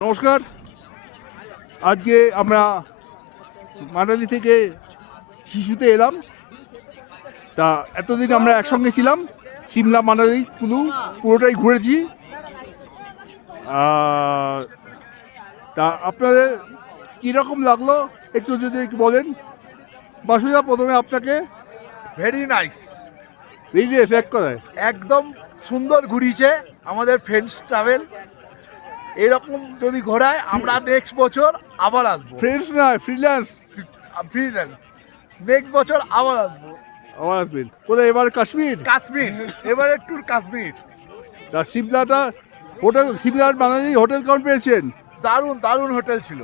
নমস্কার। আজকে আমরা মানালি থেকে শিশুতে এলাম। তা এতদিন আমরা একসঙ্গে ছিলাম, সিমলা মানালি কুলু পুরোটাই ঘুরেছি। তা আপনাদের কীরকম লাগলো একটু যদি একটু বলেন। বাসুদা, প্রথমে আপনাকে। ভেরি নাইস, ভেরি এফেক্ট করায় একদম সুন্দর ঘুরিয়েছে আমাদের ফ্রেন্ডস ট্রাভেল। এরকম যদি ঘোরায় আমরা নেক্সট বছর আবার আসবো। ফ্রেন্ডস না, ফ্রিল্যান্স। ফ্রিল্যান্স নেক্সট বছর আবার আসবো। আবার আসবেন কোথায় এবার? কাশ্মীর। কাশ্মীর, এবারে ট্যুর কাশ্মীর। তা সিমলাটা হোটেল, সিমলার মানালি হোটেল কেমন পেয়েছেন? দারুণ দারুণ হোটেল ছিল।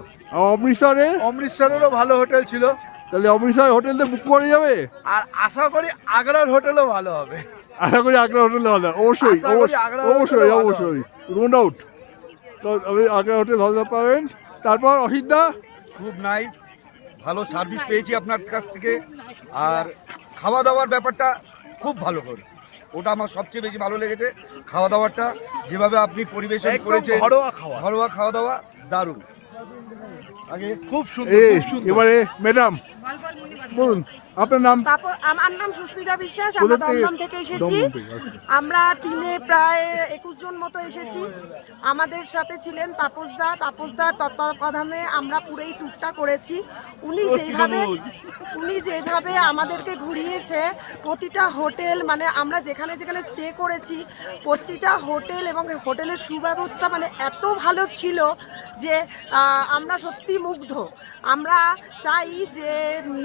অমৃতসরে? অমৃতসরেরও ভালো হোটেল ছিল। তাহলে অমৃতসর হোটেলটা বুক করে যাবে। আর আশা করি আগ্রার হোটেলও ভালো হবে। আশা করি আগ্রা হোটেল ভালো, অবশ্যই আশা করি আগ্রা অবশ্যই হোটেলও ভালো অবশ্যই, নো ডাউট। তো আমি আগ্রা হোটেল ভালো পাবেন। তারপর অসিতদা? খুব নাইস, ভালো সার্ভিস পেয়েছি আপনার কাছ থেকে। আর খাওয়া দাওয়ার ব্যাপারটা খুব ভালো করে, ওটা আমার সবচেয়ে বেশি ভালো লেগেছে। খাওয়া দাওয়াটা যেভাবে আপনি পরিবেশন একদম করেছেন, ঘরোয়া খাওয়া। ঘরোয়া খাওয়া দাওয়া দারুণ। আগে খুব সুন্দর, খুব সুন্দর। এবারে ম্যাডাম বলুন আপনার নাম। আমার নাম সুস্মিতা বিশ্বাস, কোথা আমরা থেকে? দমদম থেকে এসেছি। দমদম থেকে, আচ্ছা। আমরা টিমে প্রায় 21 জন মতো এসেছি। আমাদের সাথে ছিলেন তাপসদার তত্ত্বাবধানে আমরা পুরো এই ট্যুরটা করেছি। উনি যেভাবে আমাদেরকে ঘুরিয়েছে, প্রতিটা হোটেল, মানে আমরা যেখানে যেখানে স্টে করেছি প্রতিটা হোটেল এবং হোটেলের সুব্যবস্থা মানে এত ভালো ছিল যে আমরা সত্যি মুগ্ধ। আমরা চাই যে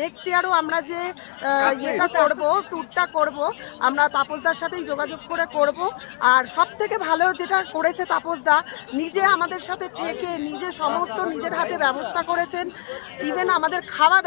নেক্সট ইয়ারও আমরা যে ট্যুরটা করব আমরা তাপসদার সাথেই যোগাযোগ করে করব। আর সব থেকে ভালো যেটা করেছে তাপসদা, নিজে আমাদের সাথে থেকে নিজে সমস্ত নিজের হাতে ব্যবস্থা করেছেন। ইভেন আমাদের খাওয়া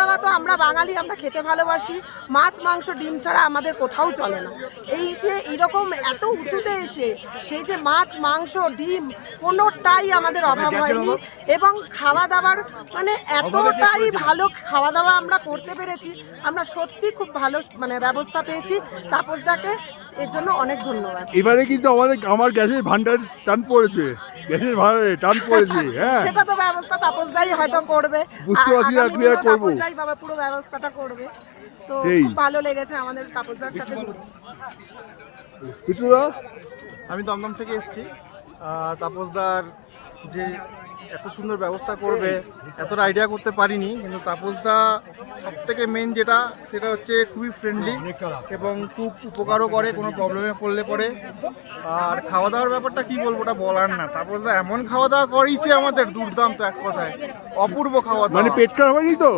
দাওয়া তো আমরা বাঙালি, আমরা খেতে ভালোবাসি। মাছ মাংস ডিম ছাড়া আমাদের কোথাও চলে না। এই যে এইরকম এত উঁচুতে এসে সেই যে মাছ মাংস ডিম কোনোটাই আমাদের অভাব হয়নি। এবং খাওয়া দাওয়ার মানে এতটাই ভালো খাওয়া দাওয়া আমরা করতে পেরেছি। আমরা সত্যি খুব ভালো মানে ব্যবস্থা পেয়েছি। তাপসদাকে এর জন্য অনেক ধন্যবাদ। এবারে কিন্তু আমার গ্যাসের ভান্ডার টান পড়েছে, গ্যাসের ভান্ডারে টান পড়েছে। হ্যাঁ, সেটা তো ব্যবস্থা তাপসদাই হয়তো করবে। বুঝতে পারছি না, আগামী ক্লিয়ার দিনেও করবো। তাপসদাই বাবা পুরো ব্যবস্থাটা করবে। তো এই। খুব ভালো লেগেছে আমাদের তাপসদার সাথে ঘুরে। বিষ্ণুদা? আমি দমদম থেকে এসেছি। তাপসদার যে এত সুন্দর ব্যবস্থা করবে এতটা আইডিয়া করতে পারিনি, কিন্তু তাপসদা সব থেকে মেন যেটা সেটা হচ্ছে খুবই ফ্রেন্ডলি এবং খুব উপকারও করে কোনো প্রবলেমে পড়লে পরে। আর খাওয়া দাওয়ার ব্যাপারটা কি বলবো, ওটা বলার না। তাপসদা এমন খাওয়া দাওয়া করিয়েছে আমাদের, দুর্দান্ত, এক কথায় অপূর্ব খাওয়া দাওয়া। মানে পেট খারাপ হয়নি তো?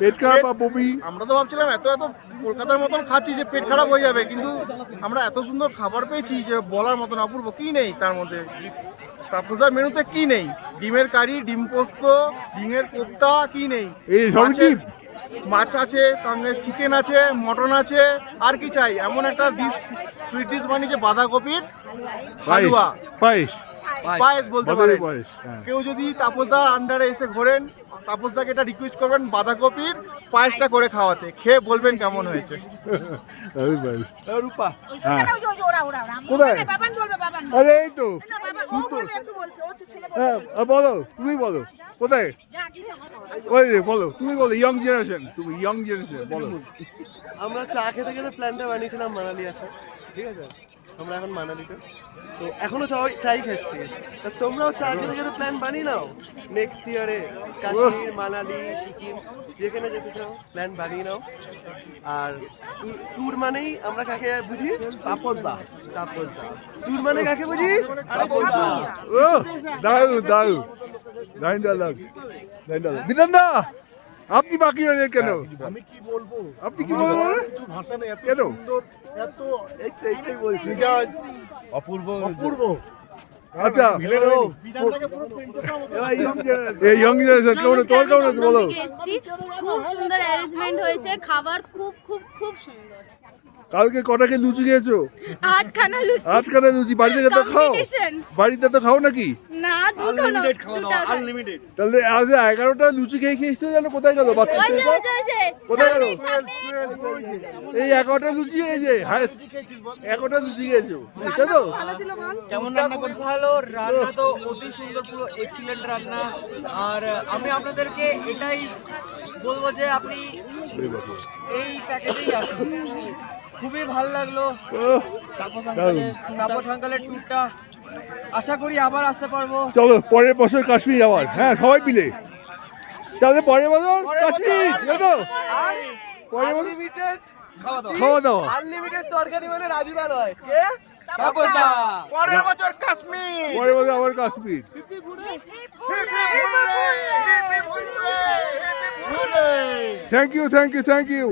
পেট খারাপ বা বমি? আমরা তো ভাবছিলাম এত কলকাতার মতন খাচ্ছি যে পেট খারাপ হয়ে যাবে, কিন্তু আমরা এত সুন্দর খাবার পেয়েছি যে বলার মতন অপূর্ব। কি নেই তার মধ্যে, তাপসদার মেনুতে কি নেই? ডিমের কারি, ডিম পোস্ত, ডিমের কোপ্তা, কি নেই? এই সবজি? মাছ আছে, সঙ্গে চিকেন আছে, মটন আছে, আর কি চাই? এমন একটা ডিশ, সুইট ডিশ বানিয়েছে, বাঁধাকপির হালুয়া, পায়েস। পায়েস বলতে বাদামি পারেন। পায়েস, হ্যাঁ। কেউ যদি তাপসদার আন্ডারে এসে ঘোরেন, তাপসদাকে এটা রিকোয়েস্ট করবেন বাঁধাকপির পায়েসটা করে খাওয়াতে, খেয়ে বলবেন কেমন হয়েছে। রূপা, হ্যাঁ। কোথায়? আরে এই তো হ্যাঁ, বলো, তুমি বলো কোথায়? ওই যে বলো, তুমি বলো, ইয়ং জেনারেশন, তুমি ইয়ং জেনারেশন বলো। আমরা চা খেতে খেতে প্ল্যানটা বানিয়েছিলাম মানালি আসার, ঠিক আছে? আমরা এখন মানালিতে, তো এখনো চাই খাচ্ছি। তা তোমরাও চা খেতে খেতে প্ল্যান বানিয়ে নাও, নেক্সট ইয়ারে কাশ্মীর, মানালি, সিকিম যেখানে যেতে চাও প্ল্যান বানিয়ে নাও। আর ট্যুর মানেই আমরা কাকে বুঝি? তাপসদা। ট্যুর মানে কাকে বুঝি? তাপসদা। ও দারু বিধানদা, আপনি বাকি রয়েছেন কেন? আমি কি বলবো, আপনি কি বলবেন? কিছু ভাষা নেই। এত কেন? সুন্দর, এত এইটাই বলছি, অপূর্ব অপূর্ব। আচ্ছা, এই ইয়ং জেনারেশন কেমন, তোমার কেমন আছে বলো? খুব সুন্দর অ্যারেঞ্জমেন্ট হয়েছে, খাবার খুব খুব খুব সুন্দর। কালকে কটাকে লুচি খেয়েছো? 8খানা লুচি। 8খানা লুচি। বাড়িতে তো খাও? Competition। বাড়িতে তো খাও নাকি? না দুটো না, আনলিমিটেড খাওয়া দুটো দাওয়া খাই। আনলিমিটেড। তাহলে আজ 11টা লুচি খেয়ে খেয়েছে যেন কোথায় গেল বাচ্চা ওই যে, ছেলেটা? ওই যে, ওই যে, কোথায় গেল? সামনে, সামনে। এই 11টা লুচি এই যে 11টা লুচি খেয়েছো তাই তো? ভালো ছিল বল। কেমন রান্না খুব ভালো রান্না, তো অতি সুন্দর, পুরো এক্সিলেন্ট রান্না। আর আমি আপনাদেরকে এটাই বলবো যে আপনি এই প্যাকেজেই আসুন, খুবই ভালো লাগলো। ওহ, দারুণ। তাপস আঙ্কালের ট্যুরটা আশা করি আবার আসতে পারবো। চলো পরের বছর কাশ্মীর আবার, হ্যাঁ সবাই মিলে। তাহলে পরের বছর কাশ্মীর তাই তো? পরের বছর আনলিমিটেড খাওয়া দাওয়া। আনলিমিটেড তরকারি মানে রাজুদা নয়, কে? তাপসদা। পরের বছর কাশ্মীর। পরের বছর আবার Kashmir. Thank you thank you thank you.